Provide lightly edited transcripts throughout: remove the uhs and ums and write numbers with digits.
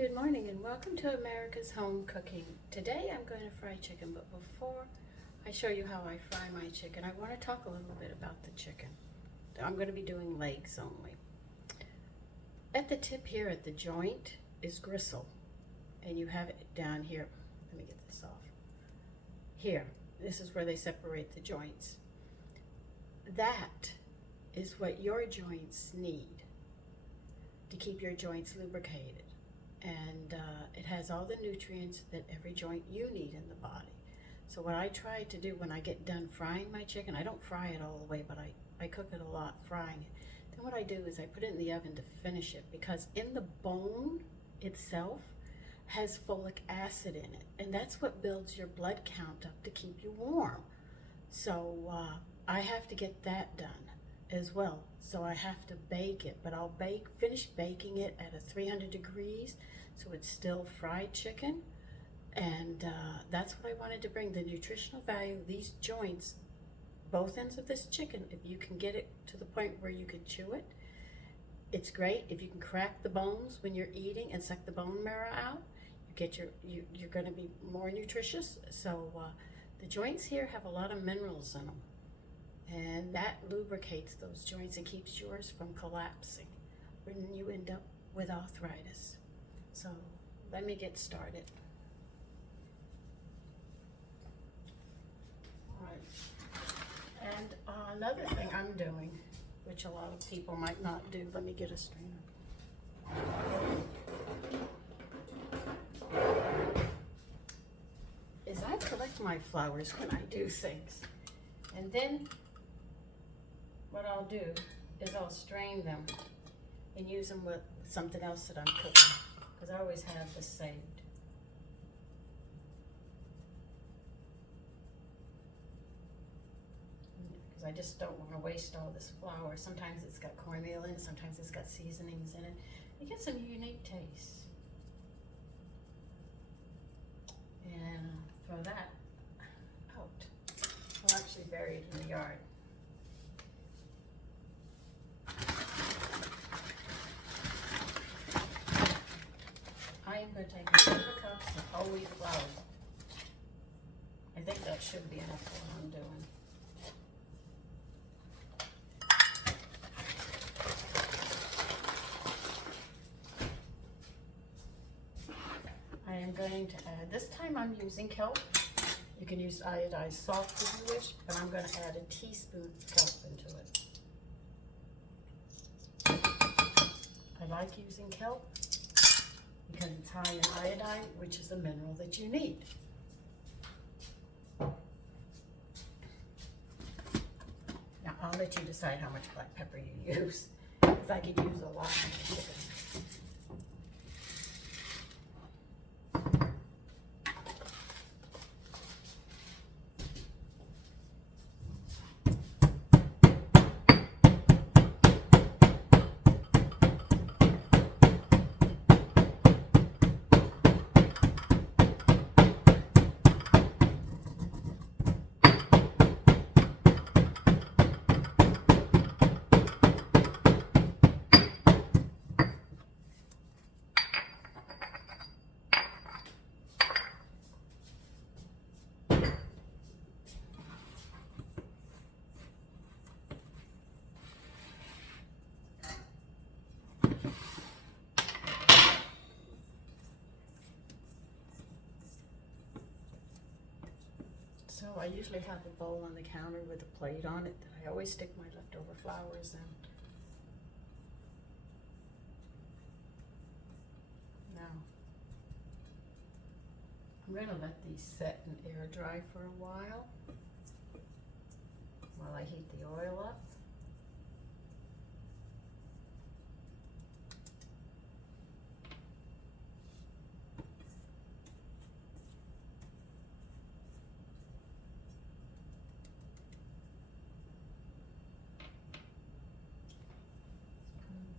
Good morning and welcome to America's Home Cooking. Today I'm going to fry chicken, but before I show you how I fry my chicken, I want to talk a little bit about the chicken. I'm going to be doing legs only. At the tip here at the joint is gristle, and you have it down here. Let me get this off. Here, this is where they separate the joints. That is what your joints need to keep your joints lubricated. And it has all the nutrients that every joint you need in the body. So what I try to do when I get done frying my chicken, I don't fry it all the way, but I cook it a lot frying it. Then what I do is I put it in the oven to finish it, because in the bone itself has folic acid in it, and that's what builds your blood count up to keep you warm. So I have to get that done as well. So I have to bake it, but I'll finish baking it at a 300 degrees, so it's still fried chicken. And that's what I wanted to bring, the nutritional value of these joints, both ends of this chicken. If you can get it to the point where you can chew it, it's great. If you can crack the bones when you're eating and suck the bone marrow out, you're going to be more nutritious. So the joints here have a lot of minerals in them, and that lubricates those joints and keeps yours from collapsing when you end up with arthritis. So let me get started. All right. And another thing I'm doing, which a lot of people might not do, let me get a strainer, is I collect my flowers when I do things. And then what I'll do is I'll strain them and use them with something else that I'm cooking, because I always have this saved. Because I just don't want to waste all this flour. Sometimes it's got cornmeal in it, sometimes it's got seasonings in it. You get some unique taste. And throw that out. I'll actually bury it in the yard. I am going to take 1 cup of whole wheat flour. I think that should be enough for what I'm doing. I am going to add, this time I'm using kelp. You can use iodized salt if you wish, but I'm going to add a teaspoon of kelp into it. I like using kelp because it's high in iodine, which is a mineral that you need. Now I'll let you decide how much black pepper you use, because I could use a lot in the chicken. So I usually have a bowl on the counter with a plate on it that I always stick my leftover flowers in. Now, I'm going to let these set and air dry for a while I heat the oil up.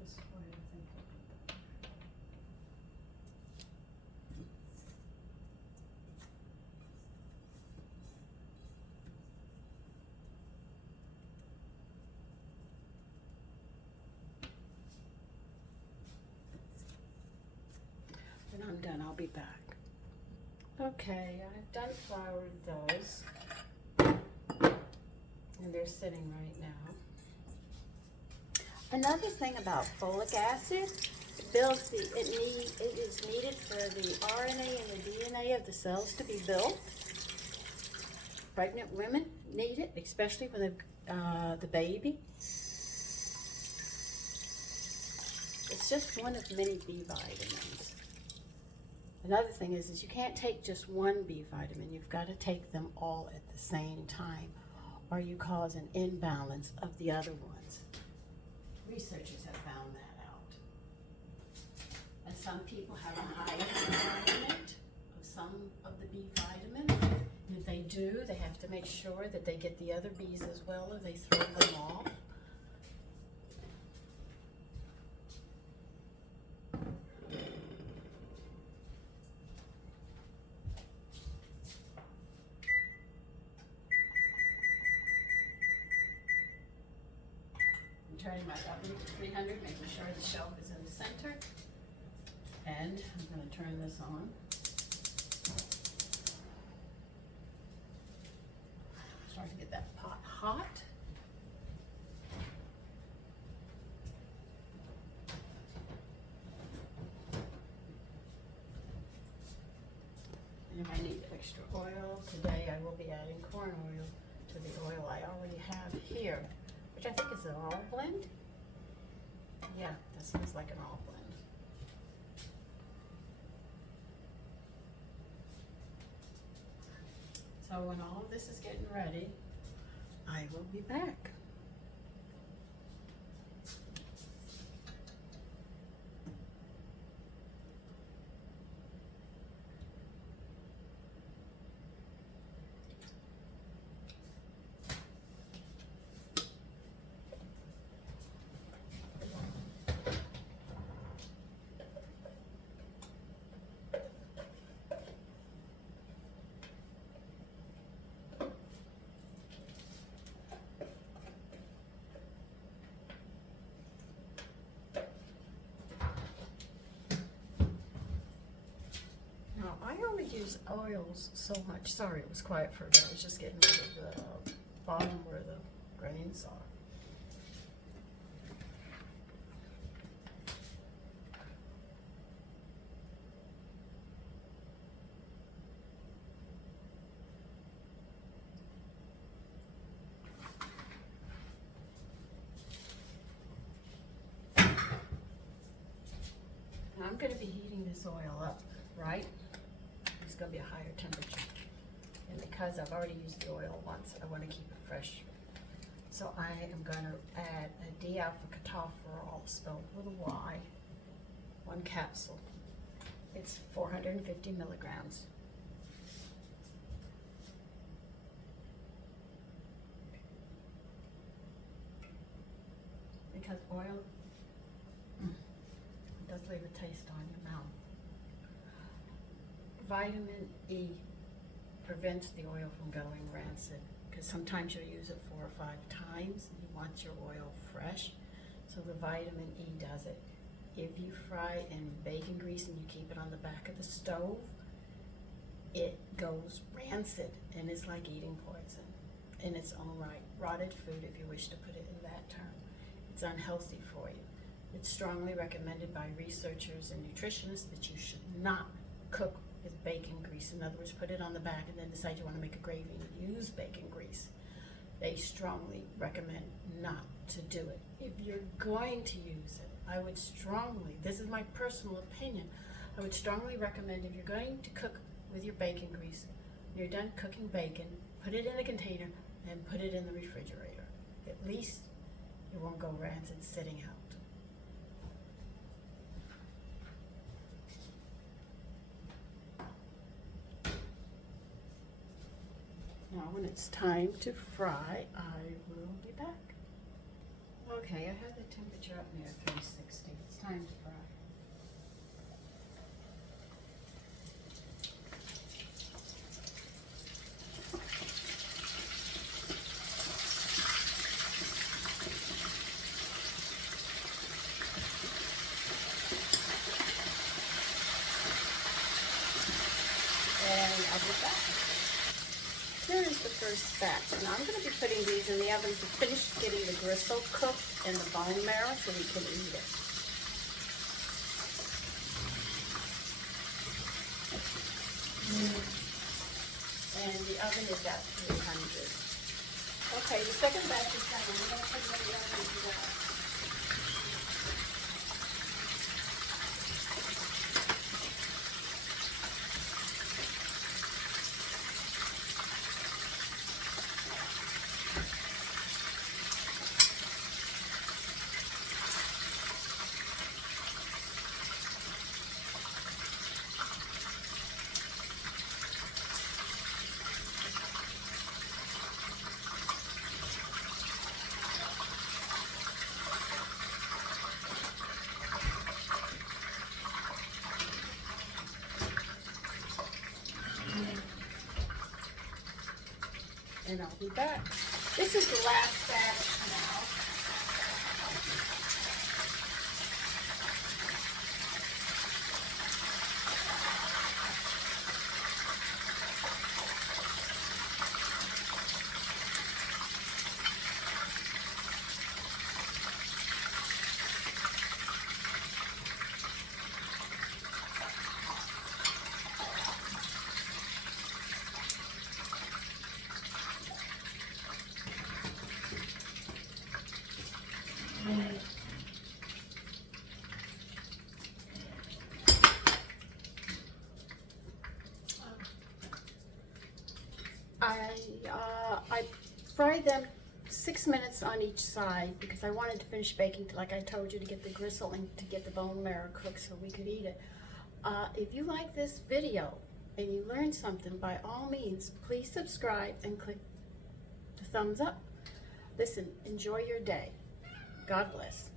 This way, I think I'll put that. done, I'll be back. Okay, I've done floured those. And they're sitting right now. Another thing about folic acid, it is needed for the RNA and the DNA of the cells to be built. Pregnant women need it, especially when they've the baby. It's just one of many B vitamins. Another thing is you can't take just one B vitamin. You've got to take them all at the same time, or you cause an imbalance of the other ones. Researchers have found that out. And some people have a higher requirement of some of the B vitamins. And if they do, they have to make sure that they get the other Bs as well, or they throw them off. Turning my oven to 300, making sure the shelf is in the center. And I'm going to turn this on. Start to get that pot hot. And if I need extra oil, today I will be adding corn oil to the oil I already have here, which I think is an olive blend. Yeah, that smells like an olive blend. So when all of this is getting ready, I will be back. I only use oils so much. Sorry, it was quiet for a bit. I was just getting rid of the bottom where the grains are. Now I'm going to be heating this oil up, right? It's going to be a higher temperature. And because I've already used the oil once, I want to keep it fresh. So I am going to add a D-alpha ketoferol, spelled with a Y, 1 capsule. It's 450 milligrams. Because oil does leave a taste on your mouth. Vitamin E prevents the oil from going rancid, because sometimes you'll use it 4 or 5 times and you want your oil fresh. So the vitamin E does it. If you fry in bacon grease and you keep it on the back of the stove, it goes rancid and it's like eating poison in its own right. Rotted food, if you wish to put it in that term. It's unhealthy for you. It's strongly recommended by researchers and nutritionists that you should not cook with bacon grease. In other words, put it on the back and then decide you want to make a gravy and use bacon grease. They strongly recommend not to do it. If you're going to use it, I would strongly, this is my personal opinion, I would strongly recommend if you're going to cook with your bacon grease, when you're done cooking bacon, put it in a container and put it in the refrigerator. At least it won't go rancid sitting out. Now when it's time to fry, I will be back. Okay, I have the temperature up near 360. It's time to fry. of the batch. Here is the first batch, and I'm going to be putting these in the oven to finish getting the gristle cooked and the bone marrow so we can eat it. And the oven is at 300. Okay, the second batch is done. We're going to put it in the oven and do that. And I'll be back. This is the last batch now. I fried them 6 minutes on each side because I wanted to finish baking, like I told you, to get the gristle and to get the bone marrow cooked so we could eat it. If you like this video and you learned something, by all means, please subscribe and click the thumbs up. Listen, enjoy your day. God bless.